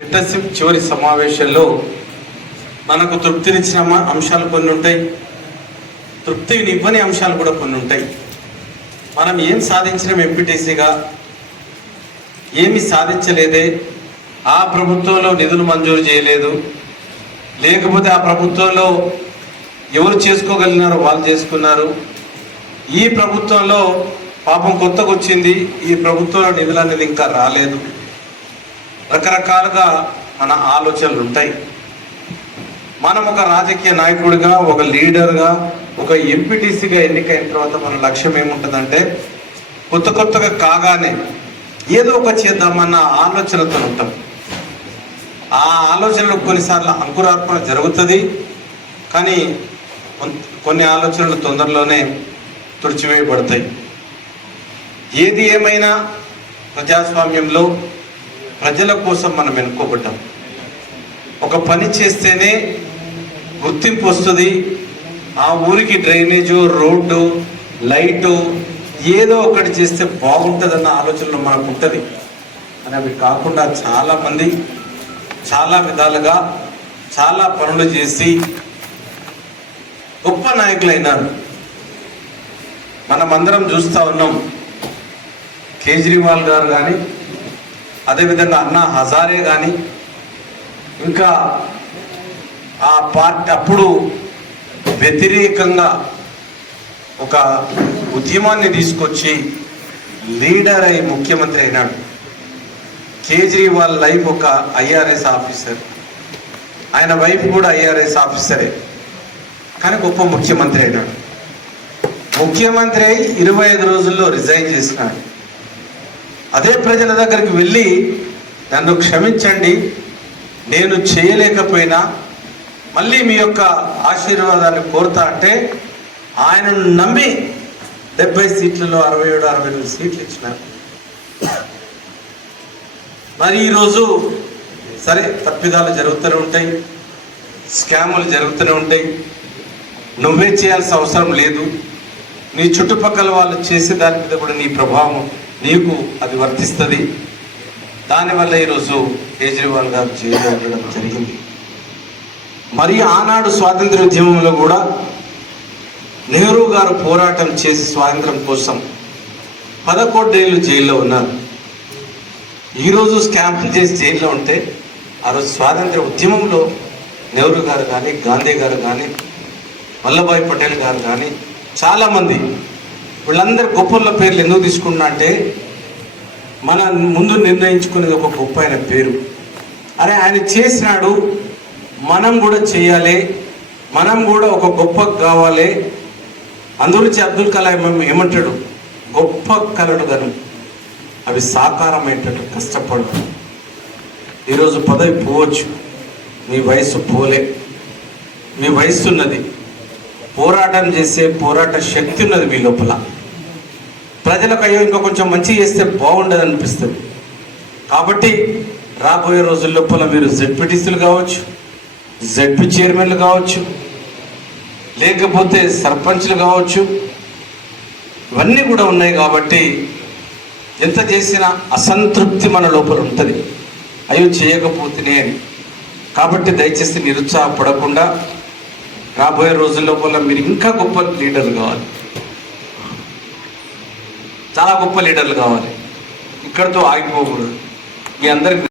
Internship చివరి సమావేశంలో మనకు తృప్తినిచ్చిన అంశాలు కొన్ని ఉంటాయి, తృప్తినివ్వని అంశాలు కూడా కొన్ని ఉంటాయి. మనం ఏం సాధించినాం ఎంపీటీసీగా, ఏమి సాధించలేదే, ఆ ప్రభుత్వంలో నిధులు మంజూరు చేయలేదు, లేకపోతే ఆ ప్రభుత్వంలో ఎవరు చేసుకోగలిగినారో వాళ్ళు చేసుకున్నారు, ఈ ప్రభుత్వంలో పాపం కొత్తగా వచ్చింది, ఈ ప్రభుత్వంలో నిధులు అనేది ఇంకా రాలేదు. రకరకాలుగా మన ఆలోచనలు ఉంటాయి. మనం ఒక రాజకీయ నాయకుడిగా, ఒక లీడర్గా, ఒక ఎంపీటీసీగా ఎన్నికైన తర్వాత మన లక్ష్యం ఏముంటుందంటే కొత్తగా కాగానే ఏదో ఒక చేద్దామన్న ఆలోచనతో ఉంటాం. ఆ ఆలోచనలు కొన్నిసార్లు అంకురార్పణ జరుగుతుంది, కానీ కొన్ని ఆలోచనలు తొందరలోనే తుడిచివేయబడతాయి. ఏది ఏమైనా ప్రజాస్వామ్యంలో ప్రజల కోసం మనం ఎన్నుకోబడ్డాం. ఒక పని చేస్తేనే గుర్తింపు వస్తుంది, ఆ ఊరికి డ్రైనేజు, రోడ్డు, లైటు ఏదో ఒకటి చేస్తే బాగుంటుందన్న ఆలోచనలో మనకు ఉంటుంది. అని అవి కాకుండా చాలామంది చాలా విధాలుగా చాలా పనులు చేసి గొప్ప నాయకులైనారు. మనమందరం చూస్తూ ఉన్నాం. కేజ్రీవాల్ గారు కానీ, అదేవిధంగా అన్నా హజారే కానీ, ఇంకా ఆ పార్టీ అప్పుడు వ్యతిరేకంగా ఒక ఉద్యమాన్ని తీసుకొచ్చి లీడర్ అయి ముఖ్యమంత్రి అయినాడు. కేజ్రీవాల్ లైఫ్ ఒక ఐఆర్ఎస్ ఆఫీసర్, ఆయన వైఫ్ కూడా ఐఆర్ఎస్ ఆఫీసరే, కానీ గొప్ప ముఖ్యమంత్రి అయినాడు. ముఖ్యమంత్రి అయి 25 రోజుల్లో రిజైన్ చేసినాడు. అదే ప్రజల దగ్గరికి వెళ్ళి నన్ను క్షమించండి, నేను చేయలేకపోయినా మళ్ళీ మీ యొక్క ఆశీర్వాదాన్ని కోరుతా అంటే ఆయనను నమ్మి 70 సీట్లలో 67-68 సీట్లు ఇచ్చినారు. మరి ఈరోజు సరే తప్పిదాలు జరుగుతూనే ఉంటాయి, స్కాములు జరుగుతూనే ఉంటాయి. నువ్వే చేయాల్సిన అవసరం లేదు, నీ చుట్టుపక్కల వాళ్ళు చేసే దాని మీద కూడా నీ ప్రభావం నీకు అది వర్తిస్తుంది. దానివల్ల ఈరోజు కేజ్రీవాల్ గారు జైలు వెళ్ళడం జరిగింది. మరి ఆనాడు స్వాతంత్ర ఉద్యమంలో కూడా నెహ్రూ గారు పోరాటం చేసి స్వాతంత్రం కోసం 11 ఏళ్ళు జైల్లో ఉన్నారు. ఈరోజు స్కాంపులు చేసి జైల్లో ఉంటే ఆ రోజు స్వాతంత్ర ఉద్యమంలో నెహ్రూ గారు కానీ, గాంధీ గారు కానీ, వల్లభాయ్ పటేల్ గారు కానీ చాలామంది, వీళ్ళందరి గొప్పల పేర్లు ఎందుకు తీసుకున్నా అంటే మన ముందు నిర్ణయించుకునేది ఒక గొప్ప ఆయన పేరు. అరే ఆయన చేసినాడు, మనం కూడా చేయాలి, మనం కూడా ఒక గొప్ప కావాలి. అందుగురించి అబ్దుల్ కలాం ఏమంటాడు, గొప్ప కలడు గను అవి సాకారమయ్యేటట్టు కష్టపడు. ఈరోజు పదవి పోవచ్చు, మీ వయసు పోలే, మీ వయసు ఉన్నది, పోరాటం చేసే పోరాట శక్తి ఉన్నది మీ లోపల. ప్రజలకు అయ్యో ఇంకా కొంచెం మంచి చేస్తే బాగుండదు అనిపిస్తుంది. కాబట్టి రాబోయే రోజుల లోపల మీరు జెడ్పీటీసీలు కావచ్చు, జెడ్పీ చైర్మన్లు కావచ్చు, లేకపోతే సర్పంచ్లు కావచ్చు, ఇవన్నీ కూడా ఉన్నాయి. కాబట్టి ఎంత చేసినా అసంతృప్తి మన లోపల ఉంటుంది, అయ్యో చేయకపోతేనే అని. కాబట్టి దయచేసి నిరుత్సాహపడకుండా రాబోయే రోజుల లోపల మీరు ఇంకా గొప్ప లీడర్లు కావాలి, చాలా గొప్ప లీడర్లు కావాలి. ఇక్కడితో ఆగిపోకూడదు. మీ అందరికి